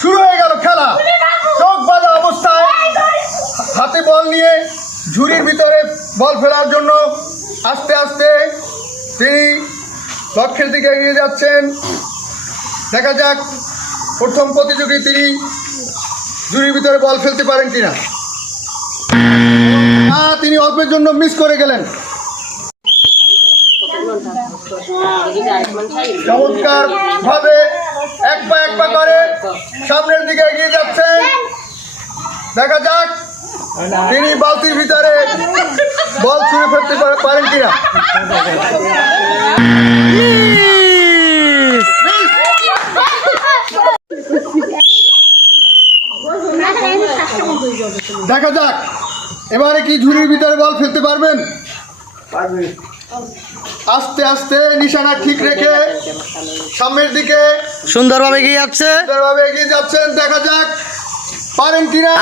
শুরু হয়ে গেল খেলা। চোখ বাঁধা অবস্থায় হাতে বল নিয়ে ঝুড়ির ভিতরে বল ফেলার জন্য আস্তে আস্তে তিনি লক্ষ্যের দিকে এগিয়ে যাচ্ছেন। দেখা যাক প্রথম প্রতিযোগী তিনি ঝুড়ির ভিতরে বল ফেলতে পারেন কিনা। তিনি অল্পের জন্য মিস করে গেলেন। চমৎকার ভাবে এক পা করে সামনের দিকে এগিয়ে যাচ্ছেন। দেখা যাক তিনি বালতির ভিতরে বল ছুঁড়ে ফেলতে পারেন কিনা। দেখা যাক এবারে কি ঝুড়ির ভিতরে বল ফেলতে পারবেন। আস্তে আস্তে নিশানা ঠিক রেখে সামনের দিকে সুন্দরভাবে এগিয়ে যাচ্ছেন। দেখা যাক পারেন কিনা।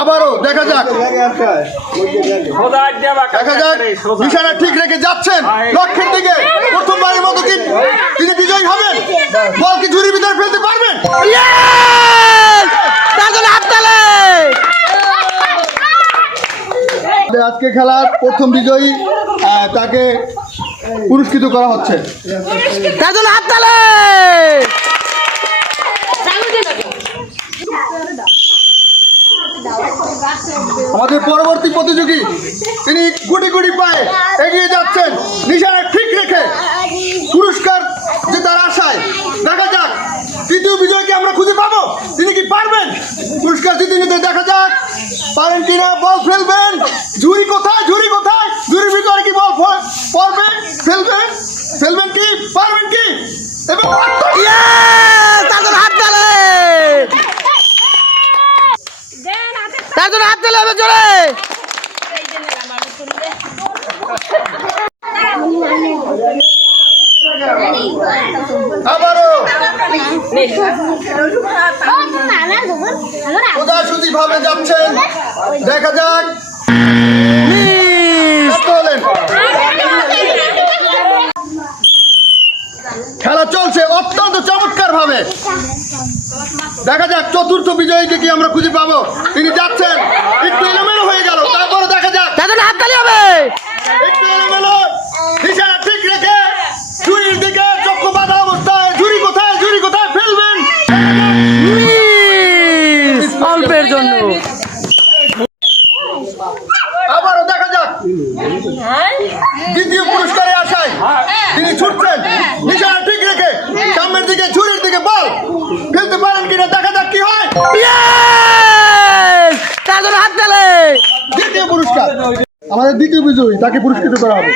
আবারও দেখা যাক নিশানা ঠিক রেখে যাচ্ছেন লক্ষ্যের দিকে। প্রথমবারের মতো কি তিনি বিজয়ী হবেন? বল কি ঝুড়ির ভিতরে ফেলতে পারবেন? আজকে খেলার প্রথম বিজয়ী তাকে পুরস্কৃত করা হচ্ছে। আমাদের পরবর্তী প্রতিযোগী তিনি গুটি গুটি পায়ে এগিয়ে যাচ্ছেন নিশানা ঠিক রেখে পুরস্কার জেতার আশায়। দেখা যাক তৃতীয় বিজয়কে আমরা খুঁজে পাবো। তিনি কি পারবেন পুরস্কার জিতে নিতে? দেখা যাক পারেন কিনা। বল ফেলবেন। ঝুড়ি কোথায়? ঝুড়ির ভিতরে কি বল পড়বে? ফেলবেন কি? পারবেন কি? এবং আবারও সোজাসুজি ভাবে যাচ্ছেন। দেখা যাক খেলা চলছে অত্যন্ত চমৎকার ভাবে। দেখা যাক চতুর্থ বিজয়ীকে কি আমরা খুঁজে পাবো। তিনি যাচ্ছেন, একটু এলোমেলো হয়ে গেল, তারপরে দেখা যাক একটু এলোমেলো। নিশানা ঠিক রেখে ঝুড়ির দিকে চক্ষু বাঁধা অবস্থায় ঝুড়ি কোথায় ফেলবেন। অল্পের জন্য আবারও দেখা যাক দ্বিতীয় পুরস্কারে আসায় তিনি ছুটছেন নিশানা ঠিক রেখে সামনের দিকে ঝুড়ির দিকে বল ফেলতে পারেন কিনা। দেখা যাক কি হয়। দ্বিতীয় পুরস্কার আমাদের দ্বিতীয় বিজয়ী তাকে পুরস্কৃত করা হবে।